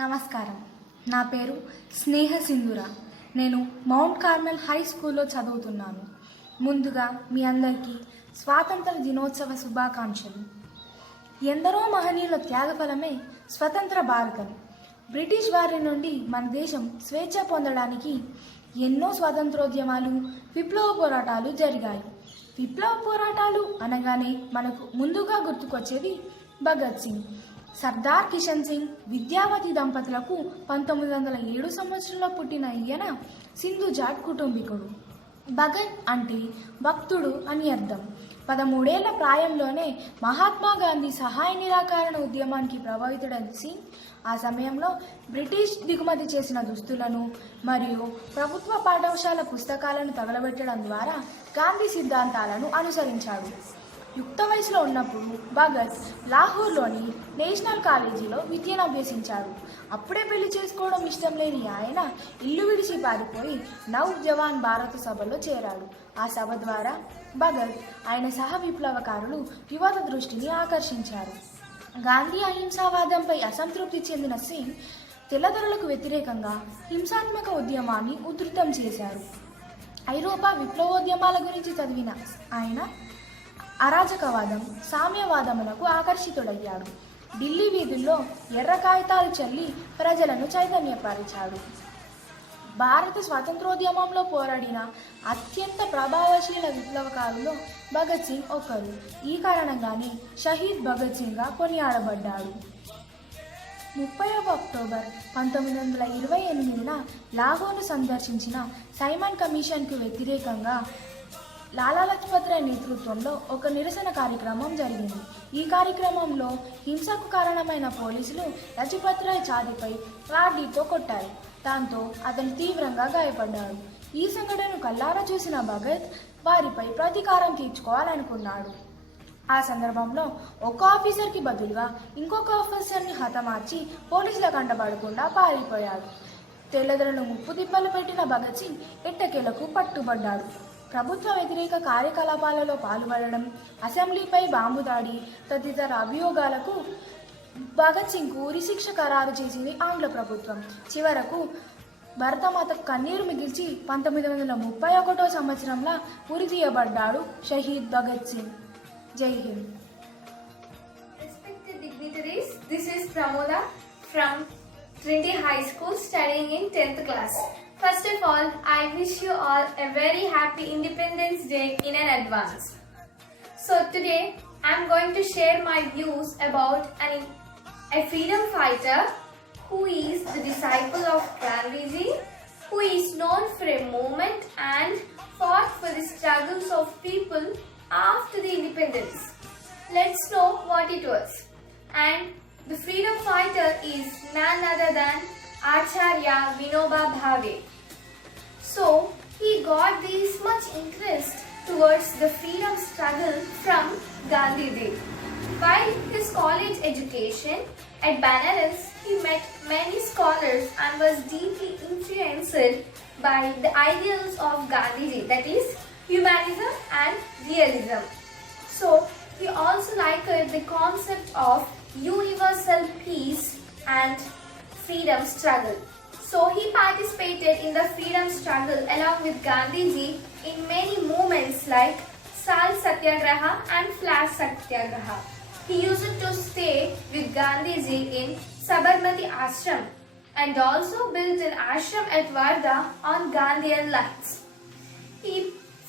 నమస్కారం. నా పేరు స్నేహ సింధుర. నేను మౌంట్ కార్మెల్ హై స్కూల్లో చదువుతున్నాను. ముందుగా మీ అందరికీ స్వాతంత్ర దినోత్సవ శుభాకాంక్షలు. ఎందరో మహనీయుల త్యాగఫలమే స్వతంత్ర భారతం. బ్రిటిష్ వారి నుండి మన దేశం స్వేచ్ఛ పొందడానికి ఎన్నో స్వాతంత్రోద్యమాలు, విప్లవ పోరాటాలు జరిగాయి. విప్లవ పోరాటాలు అనగానే మనకు ముందుగా గుర్తుకొచ్చేది భగత్ సింగ్. సర్దార్ కిషన్ సింగ్, విద్యావతి దంపతులకు 1907 సంవత్సరంలో పుట్టిన ఈయన సింధు జాట్ కుటుంబీకుడు. భగత్ అంటే భక్తుడు అని అర్థం. 13 ఏళ్ల ప్రాయంలోనే మహాత్మా గాంధీ సహాయ నిరాకరణ ఉద్యమానికి ప్రభావితుడైన సింగ్ ఆ సమయంలో బ్రిటిష్ దిగుమతి చేసిన దుస్తులను మరియు ప్రభుత్వ పాఠశాల పుస్తకాలను తగలబెట్టడం ద్వారా గాంధీ సిద్ధాంతాలను అనుసరించాడు. యుక్త వయసులో ఉన్నప్పుడు భగత్ లాహోర్లోని నేషనల్ కాలేజీలో విద్యను అభ్యసించాడు. అప్పుడే పెళ్లి చేసుకోవడం ఇష్టం లేని ఆయన ఇల్లు విడిచి పారిపోయి నవ్ జవాన్ భారత సభలో చేరాడు. ఆ సభ ద్వారా భగత్, ఆయన సహ విప్లవకారులు యువత దృష్టిని ఆకర్షించారు. గాంధీ అహింసావాదంపై అసంతృప్తి చెందిన సింగ్ తెల్లదొరలకు వ్యతిరేకంగా హింసాత్మక ఉద్యమాన్ని ఉధృతం చేశారు. ఐరోపా విప్లవోద్యమాల గురించి చదివిన ఆయన అరాజకవాదం, సామ్యవాదములకు ఆకర్షితుడయ్యాడు. ఢిల్లీ వీధుల్లో ఎర్ర కాగితాలు చల్లి ప్రజలను చైతన్యపరిచాడు. భారత స్వాతంత్రోద్యమంలో పోరాడిన అత్యంత ప్రభావశీల విప్లవకారుల్లో భగత్ సింగ్ ఒకరు. ఈ కారణంగానే షహీద్ భగత్ సింగ్గా కొనియాడబడ్డాడు. 30 అక్టోబర్ 1928న లాహోర్ను సందర్శించిన సైమన్ కమిషన్కు వ్యతిరేకంగా లాలా లజపత్ రాయ్ నేతృత్వంలో ఒక నిరసన కార్యక్రమం జరిగింది. ఈ కార్యక్రమంలో హింసకు కారణమైన పోలీసులు లజపత్ రాయ్ ఛాతీపై లాఠీతో కొట్టారు. దాంతో అతను తీవ్రంగా గాయపడ్డాడు. ఈ సంఘటనను కల్లారా చూసిన భగత్ వారిపై ప్రతీకారం తీర్చుకోవాలనుకున్నాడు. ఆ సందర్భంలో ఒక ఆఫీసర్కి బదులుగా ఇంకొక ఆఫీసర్ని హతమార్చి పోలీసుల కంటపడకుండా పారిపోయాడు. తెల్లదొరలు ముప్పు తిప్పలు పెట్టిన భగత్ సింగ్ ఎట్టకేలకు పట్టుబడ్డాడు. ప్రభుత్వ వ్యతిరేక కార్యకలాపాలలో పాల్పడడం, అసెంబ్లీపై బాంబు దాడి తదితర అభియోగాలకు భగత్ సింగ్కు ఉరిశిక్ష ఖరారు చేసింది ఆంగ్ల ప్రభుత్వం. చివరకు భరతమాతకు కన్నీరు మిగిల్చి 1931 సంవత్సరంలో ఉరి తీయబడ్డాడు షహీద్ భగత్ సింగ్. జై Hind. Respected dignitaries, this is Pramoda from Trinity High School studying in 10th class. First of all, I wish you all a very happy Independence Day in advance. So today, I am going to share my views about a freedom fighter who is the disciple of Gandhiji, who is known for a movement and fought for the struggles of people after the independence. Let's know what it was. And the freedom fighter is none other than Acharya Vinoba Bhave. So, he got this much interest towards the freedom struggle from Gandhiji. While his college education at Banaras, he met many scholars and was deeply influenced by the ideals of Gandhiji, that is, humanism and realism. So, he also liked the concept of universal peace and freedom struggle. So he participated in the freedom struggle along with Gandhiji in many movements like Salt Satyagraha and Flash Satyagraha. He used to stay with Gandhiji in Sabarmati Ashram and also built an ashram at Wardha on Gandhian lines. He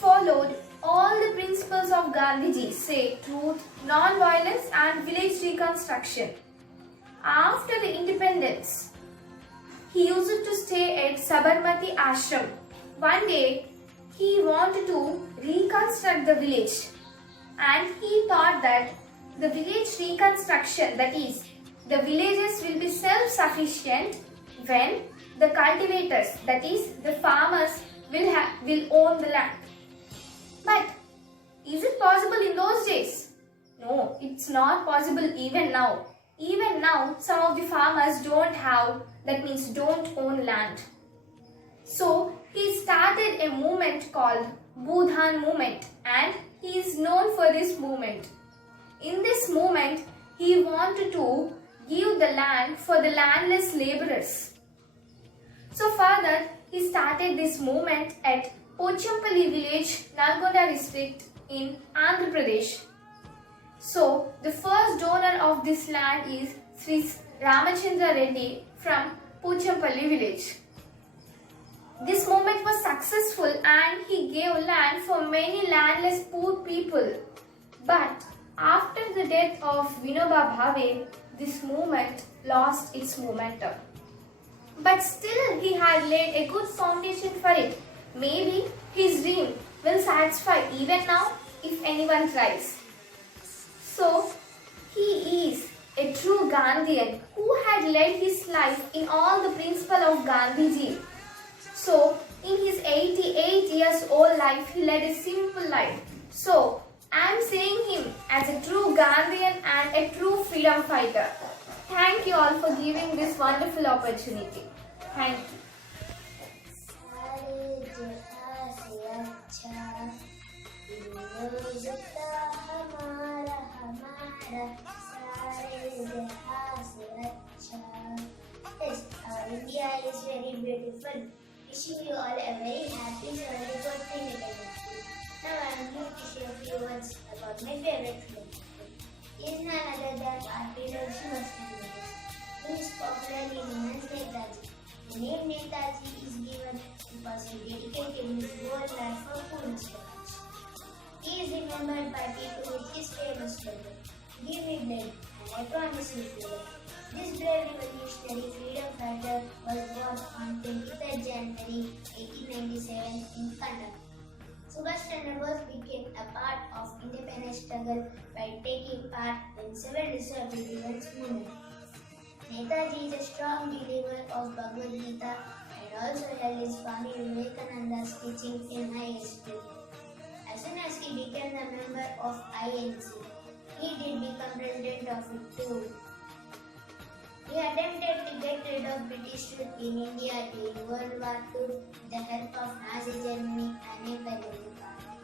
followed all the principles of Gandhiji, say truth, non-violence and village reconstruction. After the independence, he used to stay at Sabarmati Ashram. One day, he wanted to reconstruct the village and he thought that the village reconstruction, that is, the villages will be self-sufficient when the cultivators, that is, the farmers will own the land. But is it possible in those days? No, it's not possible even now. Even now, some of the farmers don't have, that means don't own land. So, he started a movement called Bhudhan movement and he is known for this movement. In this movement, he wanted to give the land for the landless laborers. So further, he started this movement at Pochampalli village, Nalgonda district in Andhra Pradesh. So, the first donor of this land is Sri Ramachandra Reddy from Pochampalli village. This movement was successful and he gave land for many landless poor people. But after the death of Vinoba Bhave, this movement lost its momentum. But still he had laid a good foundation for it. Maybe his dream will satisfy even now if anyone tries. So, he is a true Gandhian who had led his life in all the principle of Gandhiji. So, in his 88 years old life, he led a simple life. So, I am seeing him as a true Gandhian and a true freedom fighter. Thank you all for giving this wonderful opportunity. Thank you. Yes, India is very beautiful. Wishing you all a very happy 74th Independence Day. Now I am going to share a few words about my favorite film. He is none other than R.P. Narasimha, who is popularly known as Netaji. The name Netaji is given because he dedicated his whole life for food storage. He is remembered by people with his famous slogan, "Give me blood, and I promise you freedom." This brave revolutionary freedom fighter was born on 23rd January 1897 in Kannada. Subhash Chandra Bose became a part of independence struggle by taking part in civil disobedience movement. Netaji is a strong believer of Bhagavad Gita and also held his Swami Vivekananda's teaching in high esteem. As soon as he became a member of INC, he did become president of it too. He attempted to get rid of British rule in India during World War II with the help of Nazi Germany and Imperial Japan.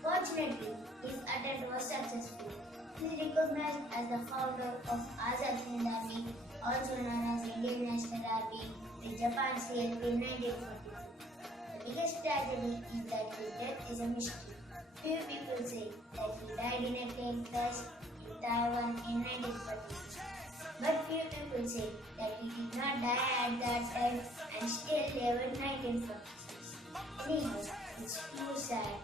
Fortunately, his attempt was successful. He is recognized as the founder of Azad Hind Army, also known as Indian National Army, with Japan's help in 1942. The biggest tragedy is that his death is a mystery. Few people say that he died in a plane crash in Taiwan in 1946. But few people say that he did not die at that time and still live in 1946. Anyhow, it's too sad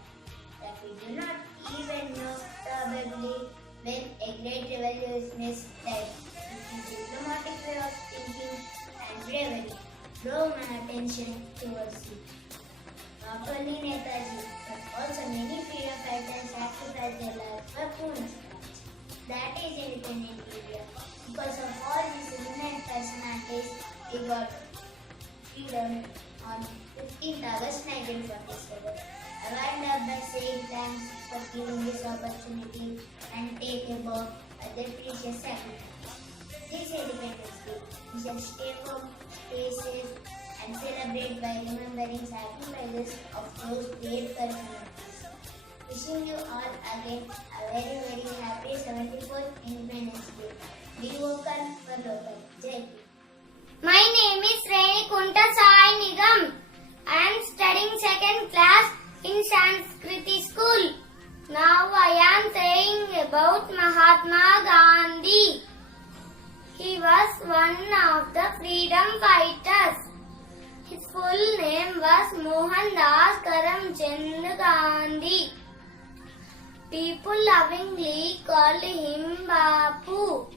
that we do not even know probably when a great revolutionist died. His diplomatic way of thinking and bravery drew my attention towards it. Not only Netaji, but also many freedom fighters sacrificed their lives for Pune. That is independent India. Because of all these eminent personalities, we got freedom on 15th August 1947. I wind up by saying thanks for giving this opportunity and take a bow at the precious sacrifice. This Independence Day, we shall stay home, stay safe, and celebrate by remembering sacrifices of those great personalities. Wishing you all again a very, very happy 74th Independence Day. Be vocal for local. Jai Hind. My name is Renikunta Sai Nigam. I am studying second class in Sanskriti school. Now I am saying about Mahatma Gandhi. He was one of the freedom fighters. His full name was Mohandas Karamchand Gandhi. People lovingly called him Bapu.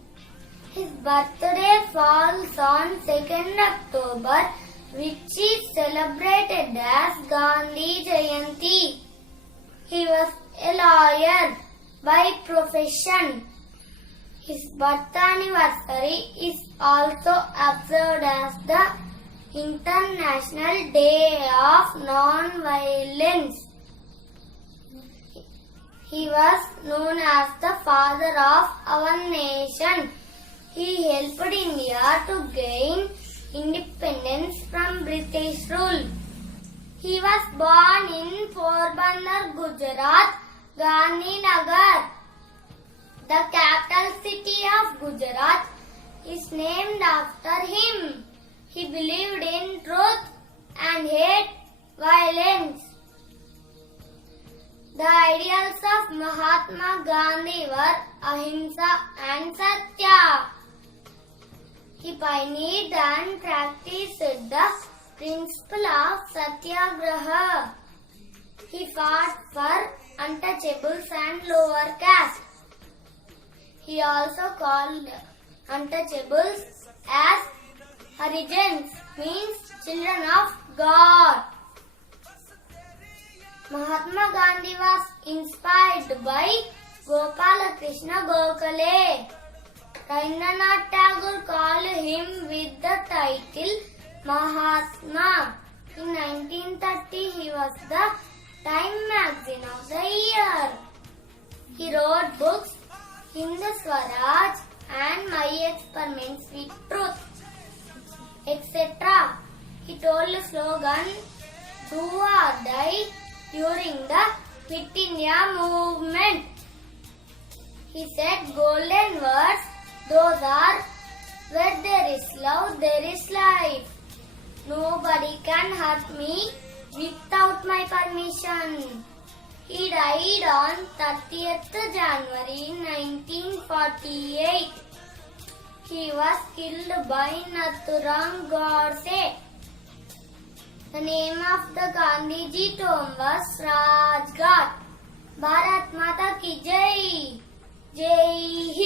His birthday falls on 2nd October, which is celebrated as Gandhi Jayanti. He was a lawyer by profession. His birth anniversary is also observed as the International Day of Non-Violence. He was known as the father of our nation. He helped India to gain independence from British rule. He was born in Porbandar, Gujarat, Gandhinagar, the capital city of Gujarat, is named after him. He believed in truth and hate violence. The ideals of Mahatma Gandhi were ahimsa and satya. He pioneered and practiced the principle of satyagraha. He fought for untouchables and lower caste. He also called untouchables as Harijans, means children of God. Mahatma Gandhi was inspired by Gopala Krishna Gokhale. Rabindranath Tagore called him with the title Mahatma. In 1930, he was the Time Magazine of the Year. He wrote books Hind Swaraj and My Experiments with Truth, etc. He told the slogan "Do or Die" during the Quit India movement. He said golden words, those are where there is love, there is life. Nobody can hurt me without my permission. He died on 30th January 1948. He was killed by Nathuram Godse. The name of the Gandhiji tomb was Rajghat. Bharat Mata ki Jai. Jai Hind.